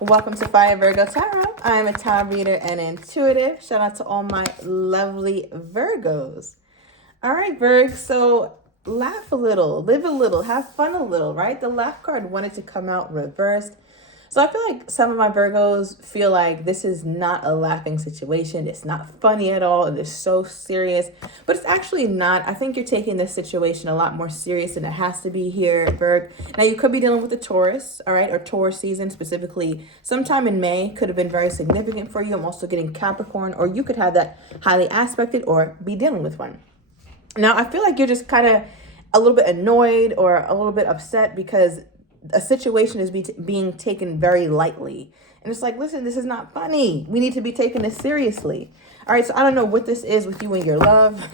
Welcome to Fire Virgo Tarot. I am a tarot reader and intuitive. Shout out to all my lovely Virgos. All right, Virg. So laugh a little, live a little, have fun a little, right? The laugh card wanted to come out reversed. So I feel like some of my Virgos feel like this is not a laughing situation. It's not funny at all. It is so serious, but it's actually not. I think you're taking this situation a lot more serious than it has to be here, Virg. Now you could be dealing with a Taurus, all right, or Taurus season specifically. Sometime in May could have been very significant for you. I'm also getting Capricorn, or you could have that highly aspected or be dealing with one. Now I feel like you're just kind of a little bit annoyed or a little bit upset because a situation is being taken very lightly. And it's like, listen, this is not funny. We need to be taking this seriously. All right, so I don't know what this is with you and your love.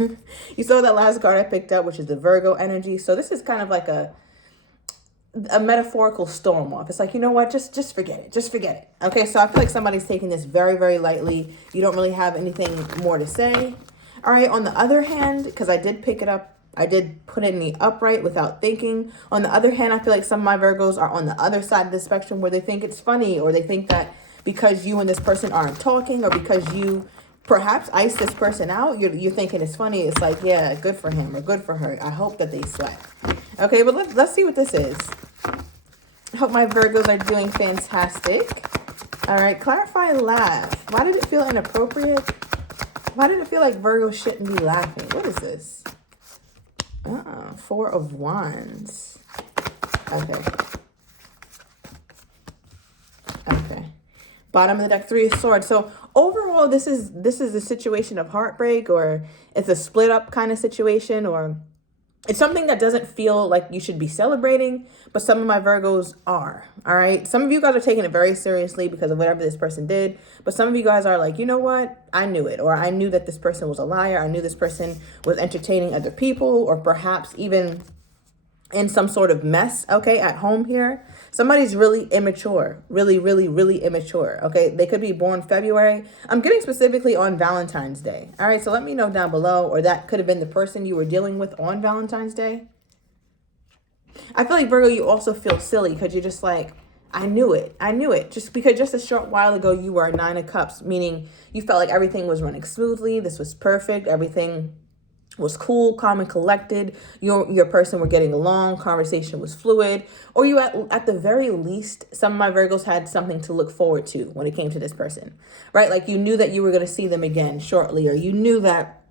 You saw that last card I picked up, which is the Virgo energy. So this is kind of like a metaphorical storm off. It's like, you know what? Just forget it. Just forget it. Okay, so I feel like somebody's taking this very, very lightly. You don't really have anything more to say. All right, on the other hand, because I did pick it up, I did put it in the upright without thinking. On the other hand, I feel like some of my Virgos are on the other side of the spectrum where they think it's funny, or they think that because you and this person aren't talking, or because you perhaps ice this person out, you're thinking it's funny. It's like, yeah, good for him or good for her. I hope that they sweat. Okay, but let's see what this is. I hope my Virgos are doing fantastic. All right, clarify laugh. Why did it feel inappropriate? Why did it feel like Virgo shouldn't be laughing? What is this? Four of Wands. Okay. Bottom of the deck, Three of Swords. So overall, this is a situation of heartbreak, or it's a split up kind of situation, or it's something that doesn't feel like you should be celebrating, but some of my Virgos are, all right? Some of you guys are taking it very seriously because of whatever this person did, but some of you guys are like, you know what? I knew it, or I knew that this person was a liar. I knew this person was entertaining other people, or perhaps even in some sort of mess, okay, at home here. Somebody's really immature, really, really, really immature, okay? They could be born February. I'm getting specifically on Valentine's Day. All right, so let me know down below, or that could have been the person you were dealing with on Valentine's Day. I feel like, Virgo, you also feel silly because you're just like, I knew it. I knew it. Just because just a short while ago, you were a Nine of Cups, meaning you felt like everything was running smoothly. This was perfect. Everything was cool, calm, and collected. Your person were getting along. Conversation was fluid. Or you, at the very least, some of my Virgos had something to look forward to when it came to this person, right? Like you knew that you were going to see them again shortly, or you knew that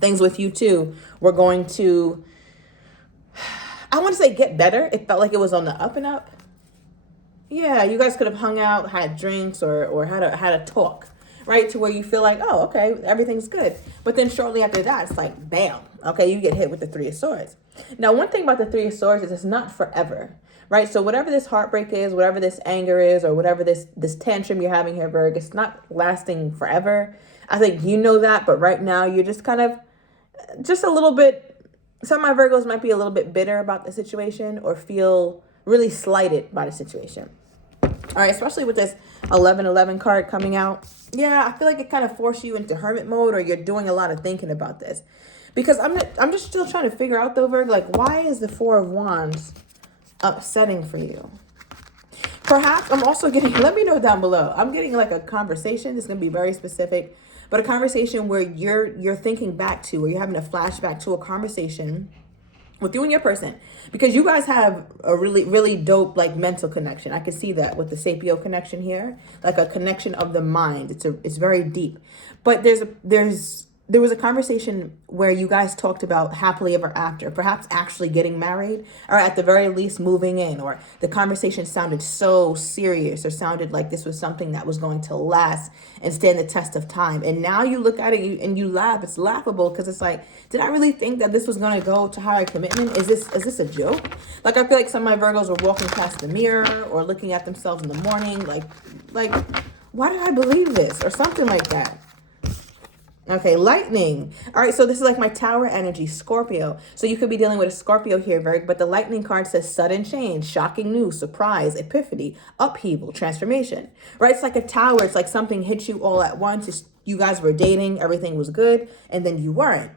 things with you two were going to, I want to say, get better. It felt like it was on the up and up. Yeah, you guys could have hung out, had drinks, or had a talk, right? To where you feel like, oh, okay, everything's good. But then shortly after that, it's like, bam, okay, you get hit with the Three of Swords. Now, one thing about the Three of Swords is it's not forever, right? So whatever this heartbreak is, whatever this anger is, or whatever this tantrum you're having here, Virg, it's not lasting forever. I think you know that, but right now you're just kind of, just a little bit, some of my Virgos might be a little bit bitter about the situation or feel really slighted by the situation. All right, especially with this 11-11 card coming out. Yeah, I feel like it kind of forced you into hermit mode, or you're doing a lot of thinking about this. Because I'm just still trying to figure out, though, Virg, like, why is the Four of Wands upsetting for you? Perhaps I'm also getting, let me know down below. I'm getting like a conversation. It's going to be very specific, but a conversation where you're thinking back to, or you're having a flashback to a conversation with you and your person, because you guys have a really, really dope, like, mental connection. I can see that with the Sapio connection here, like a connection of the mind. It's very deep. But there was a conversation where you guys talked about happily ever after, perhaps actually getting married, or at the very least moving in, or the conversation sounded so serious, or sounded like this was something that was going to last and stand the test of time. And now you look at it and you laugh. It's laughable because it's like, did I really think that this was going to go to higher commitment? Is this a joke? Like, I feel like some of my Virgos were walking past the mirror or looking at themselves in the morning, like, why did I believe this, or something like that. Okay, lightning. All right, so this is like my tower energy, Scorpio. So you could be dealing with a Scorpio here, Virg, but the lightning card says sudden change, shocking news, surprise, epiphany, upheaval, transformation, right? It's like a tower. It's like something hit you all at once. You guys were dating, everything was good, and then you weren't.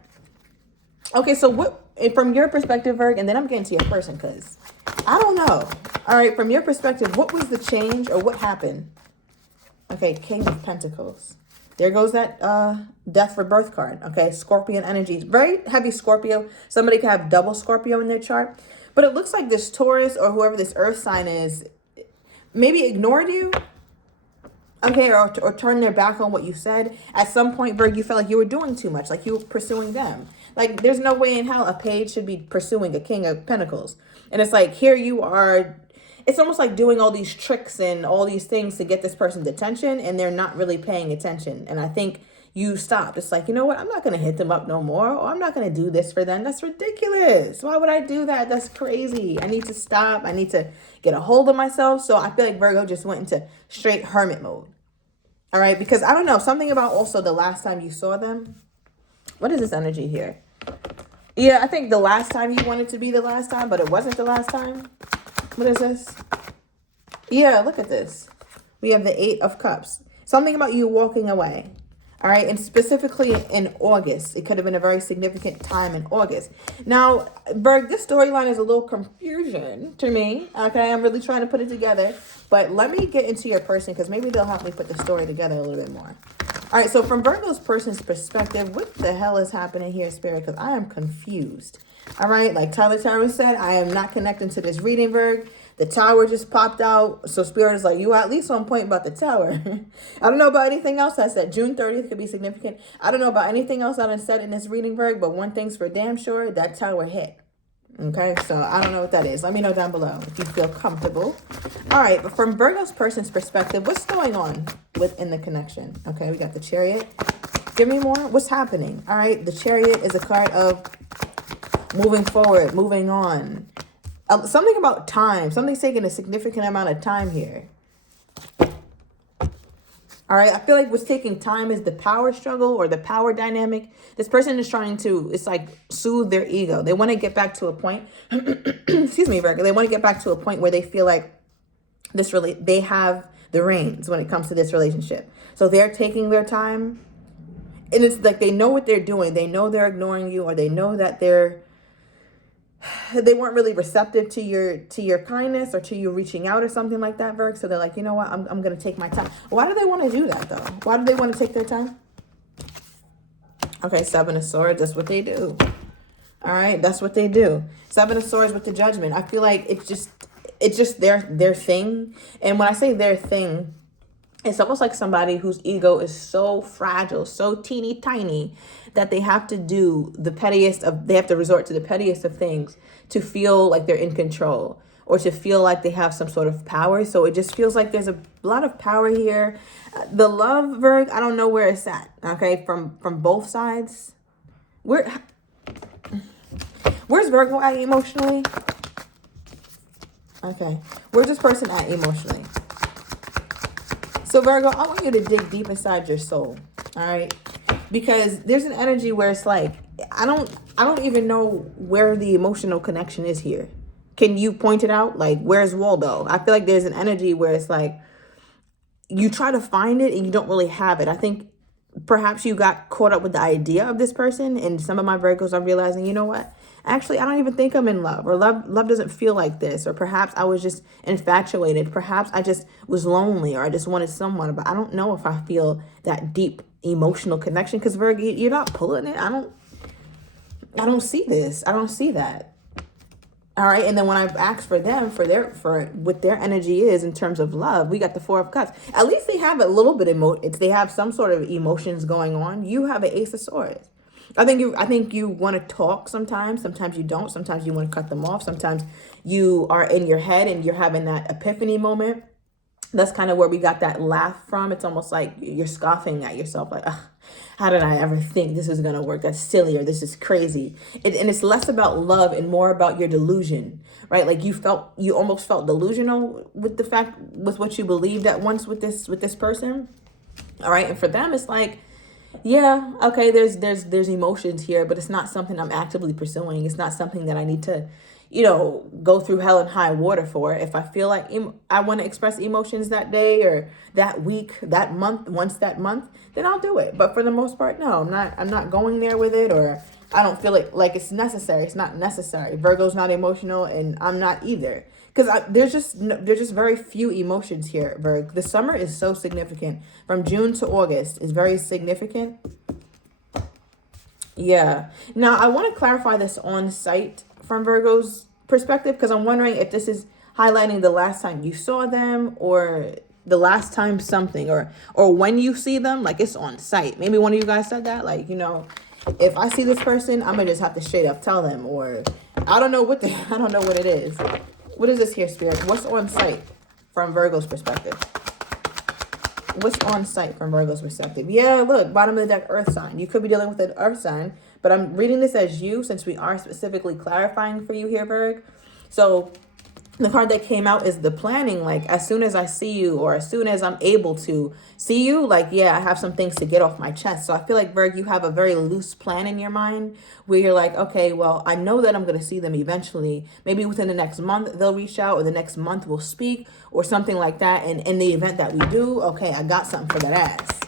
Okay, so what, from your perspective, Virg, and then I'm getting to your person, because I don't know. All right, from your perspective, what was the change or what happened? Okay, King of Pentacles. There goes that death rebirth card. Okay, Scorpion energy. Very heavy Scorpio. Somebody could have double Scorpio in their chart. But it looks like this Taurus or whoever this earth sign is maybe ignored you. Okay, or turn their back on what you said. At some point, Virgo, you felt like you were doing too much, like you were pursuing them. Like, there's no way in hell a page should be pursuing a King of Pentacles. And it's like, here you are. It's almost like doing all these tricks and all these things to get this person's attention, and they're not really paying attention. And I think you stopped. It's like, you know what? I'm not going to hit them up no more, or I'm not going to do this for them. That's ridiculous. Why would I do that? That's crazy. I need to stop. I need to get a hold of myself. So I feel like Virgo just went into straight hermit mode. All right, because I don't know, something about also the last time you saw them. What is this energy here? Yeah, I think the last time you wanted to be the last time, but it wasn't the last time. What is this? Yeah, look at this. We have the 8 of Cups. Something about you walking away. All right, and specifically in August. It could have been a very significant time in August. Now, Berg, this storyline is a little confusion to me. Okay, I'm really trying to put it together. But let me get into your person because maybe they'll help me put the story together a little bit more. All right, so from Virgo's person's perspective, what the hell is happening here, Spirit? Because I am confused. All right, like Tyler Tarot said, I am not connecting to this reading, Virg. The tower just popped out. So Spirit is like, you are at least on point about the tower. I don't know about anything else I said. June 30th could be significant. I don't know about anything else I done said in this reading, Virg, but one thing's for damn sure, that tower hit. Okay, so I don't know what that is. Let me know down below if you feel comfortable. All right, but from Virgo's person's perspective, what's going on within the connection? Okay, we got the Chariot. Give me more. What's happening? All right, the Chariot is a card of moving forward, moving on. Something about time. Something's taking a significant amount of time here. All right, I feel like what's taking time is the power struggle or the power dynamic. This person is trying to, it's like, soothe their ego. They want to get back to a point, excuse me, Virgo. They want to get back to a point where they feel like they have the reins when it comes to this relationship. So they're taking their time. And it's like they know what they're doing. They know they're ignoring you, or they know that they weren't really receptive to your kindness or to you reaching out or something like that, Virg. So they're like, you know what, I'm going to take my time. Why do they want to do that, though? Why do they want to take their time? Okay, 7 of Swords, that's what they do. All right, that's what they do. 7 of Swords with the Judgment. I feel like it's just their thing. And when I say their thing, it's almost like somebody whose ego is so fragile, so teeny tiny, that they have to they have to resort to the pettiest of things to feel like they're in control or to feel like they have some sort of power. So it just feels like there's a lot of power here. The love, Virg, I don't know where it's at, okay, from both sides. Where's Virgo at emotionally? Okay, where's this person at emotionally? So Virgo, I want you to dig deep inside your soul, all right? Because there's an energy where it's like, I don't even know where the emotional connection is here. Can you point it out? Like, where's Waldo? I feel like there's an energy where it's like, you try to find it and you don't really have it. I think perhaps you got caught up with the idea of this person, and some of my Virgos are realizing, you know what? Actually, I don't even think I'm in love, or love doesn't feel like this, or perhaps I was just infatuated. Perhaps I just was lonely, or I just wanted someone, but I don't know if I feel that deep emotional connection, because Virgo, you're not pulling it. I don't see this. I don't see that. All right, and then when I've asked for them, for what their energy is in terms of love, we got the 4 of Cups. At least they have a little bit they have some sort of emotions going on. You have an Ace of Swords. I think you want to talk sometimes. Sometimes you don't. Sometimes you want to cut them off. Sometimes you are in your head and you're having that epiphany moment. That's kind of where we got that laugh from. It's almost like you're scoffing at yourself, like, how did I ever think this is going to work? That's silly, or this is crazy. And it's less about love and more about your delusion, right? Like you almost felt delusional with with what you believed at once with this person. All right. And for them, it's like, yeah, okay, there's emotions here, but it's not something I'm actively pursuing. It's not something that I need to, go through hell and high water for. If I feel like I want to express emotions that day or that week, that month, once that month, then I'll do it. But for the most part, no, I'm not going there with it, or I don't feel like it's necessary. It's not necessary. Virgo's not emotional, and I'm not either. Because there's just very few emotions here, Virgo. The summer is so significant. From June to August is very significant. Yeah. Now, I want to clarify this on site from Virgo's perspective, because I'm wondering if this is highlighting the last time you saw them, or the last time something, or when you see them, like it's on site. Maybe one of you guys said that, like, you know, if I see this person, I'm gonna just have to straight up tell them, or I don't know what I don't know what it is. What is this here, Spirit? What's on site from Virgo's perspective? What's on site from Virgo's perspective? Yeah, look, bottom of the deck, earth sign. You could be dealing with an earth sign, but I'm reading this as you, since we are specifically clarifying for you here, Virg. So the card that came out is the planning. Like, as soon as I see you, or as soon as I'm able to see you, like, yeah, I have some things to get off my chest. So I feel like, Virg, you have a very loose plan in your mind where you're like, okay, well, I know that I'm going to see them eventually. Maybe within the next month they'll reach out, or the next month we'll speak, or something like that. And in the event that we do, okay, I got something for that ass.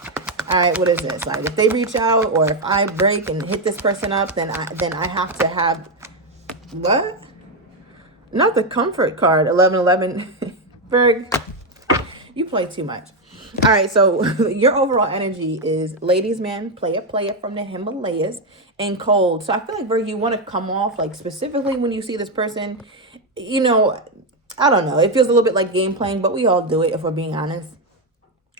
All right, what is this? Like, if they reach out, or if I break and hit this person up, then I have to have what? Not the comfort card, 1111. Virg, you play too much. All right, so your overall energy is ladies man, player from the Himalayas, and cold. So I feel like, Virg, you want to come off, like, specifically when you see this person, you know, I don't know. It feels a little bit like game playing, but we all do it if we're being honest.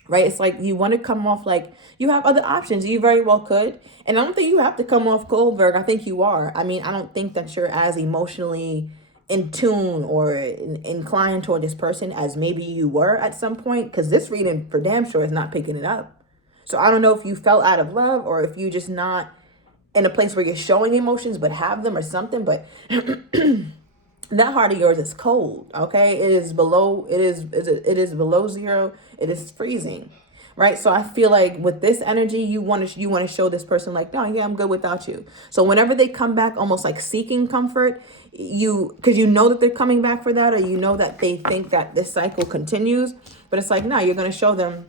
Right? It's like you want to come off like you have other options. You very well could. And I don't think you have to come off cold, Virg. I think you are. I mean, I don't think that you're as emotionally in tune or inclined toward this person as maybe you were at some point, because this reading for damn sure is not picking it up. So I don't know if you fell out of love, or if you just not in a place where you're showing emotions but have them, or something. But that heart of yours is cold. Okay, it is below below zero. It is freezing. Right? So I feel like with this energy, you want to show this person like, no, yeah, I'm good without you. So whenever they come back almost like seeking comfort, because you know that they're coming back for that, or you know that they think that this cycle continues, but it's like, no, you're going to show them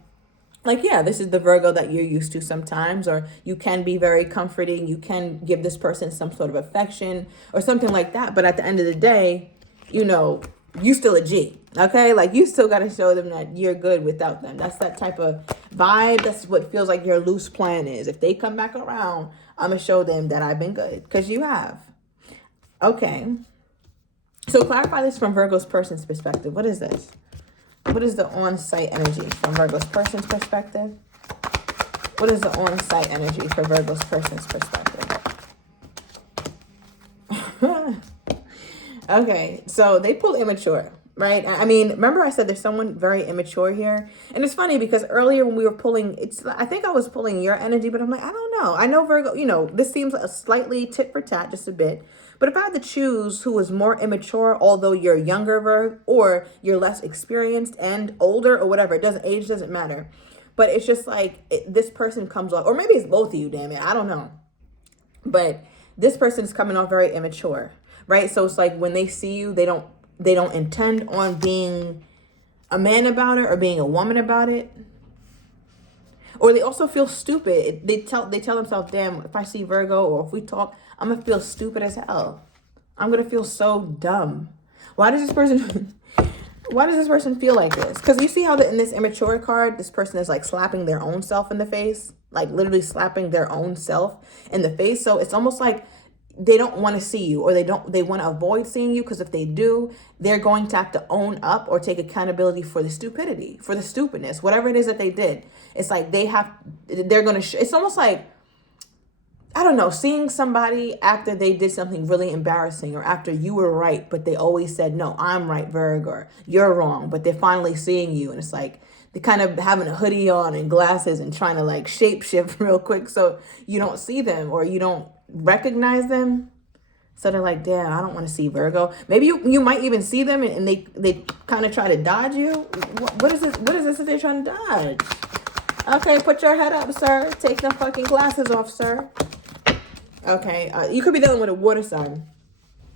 like, yeah, this is the Virgo that you're used to sometimes, or you can be very comforting. You can give this person some sort of affection or something like that. But at the end of the day, you know, you still a G. Okay, like, you still got to show them that you're good without them. That's that type of vibe. That's what feels like your loose plan is. If they come back around, I'm gonna show them that I've been good, because you have. Okay, so clarify this from Virgo's person's perspective. What is this? What is the on-site energy from Virgo's person's perspective? What is the on-site energy for Virgo's person's perspective? Okay, so they pull immature. Right? I mean, remember I said there's someone very immature here? And it's funny because earlier when we were pulling, I think I was pulling your energy, but I'm like, I don't know. I know Virgo, you know, this seems a slightly tit for tat, just a bit. But if I had to choose who is more immature, although you're younger, Virgo, or you're less experienced and older, or whatever, age doesn't matter. But it's just like this person comes off, or maybe it's both of you, damn it. I don't know. But this person is coming off very immature, right? So it's like when they see you, they don't intend on being a man about it, or being a woman about it. Or they also feel stupid. They tell themselves, damn, if I see Virgo, or if we talk, I'm going to feel stupid as hell. I'm going to feel so dumb. Why does this person feel like this? Because you see how in this immature card, this person is like slapping their own self in the face, like literally slapping their own self in the face. So it's almost like they don't want to see you, or they want to avoid seeing you, because if they do, they're going to have to own up or take accountability for the stupidity, for the stupidness, whatever it is that they did. It's like they're going to, it's almost like, I don't know, seeing somebody after they did something really embarrassing, or after you were right, but they always said, no, I'm right, Virg, or you're wrong, but they're finally seeing you. And it's like, they're kind of having a hoodie on and glasses and trying to like shape shift real quick so you don't see them, or you don't recognize them. So they're like, damn, I don't want to see Virgo. Maybe you might even see them and they kind of try to dodge you. What is this that they're trying to dodge? Okay, put your head up, sir. Take the fucking glasses off, sir. Okay, you could be dealing with a water sign.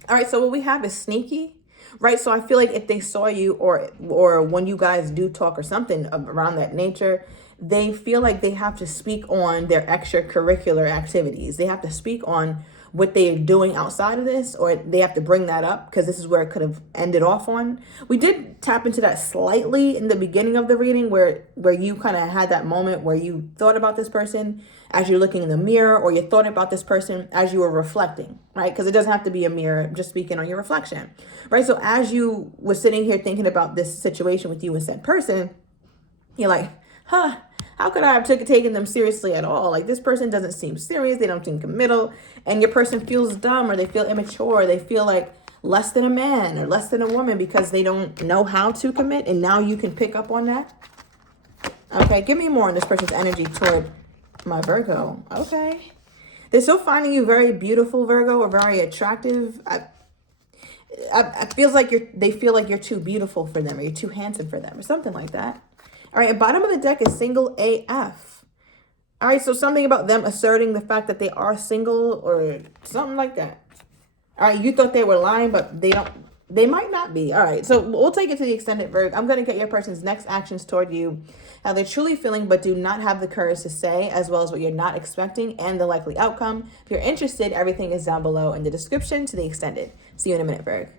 All right, so what we have is sneaky, right? So I feel like if they saw you, or when you guys do talk or something around that nature, they feel like they have to speak on their extracurricular activities. They have to speak on what they're doing outside of this, or they have to bring that up because this is where it could have ended off on. We did tap into that slightly in the beginning of the reading where you kind of had that moment where you thought about this person as you're looking in the mirror, or you thought about this person as you were reflecting, right? Because it doesn't have to be a mirror, just speaking on your reflection, right? So as you were sitting here thinking about this situation with you and said person, you're like, huh, how could I have taken them seriously at all? Like, this person doesn't seem serious. They don't seem committal. And your person feels dumb, or they feel immature. Or they feel like less than a man or less than a woman because they don't know how to commit. And now you can pick up on that. Okay, give me more on this person's energy toward my Virgo. Okay. They're still finding you very beautiful, Virgo, or very attractive. I feels like they feel like you're too beautiful for them, or you're too handsome for them, or something like that. All right, bottom of the deck is single AF. All right, so something about them asserting the fact that they are single or something like that. All right, you thought they were lying, but they might not be. All right, so we'll take it to the extended Virgo. I'm going to get your person's next actions toward you, how they're truly feeling but do not have the courage to say, as well as what you're not expecting and the likely outcome. If you're interested, everything is down below in the description to the extended. See you in a minute, Virgo.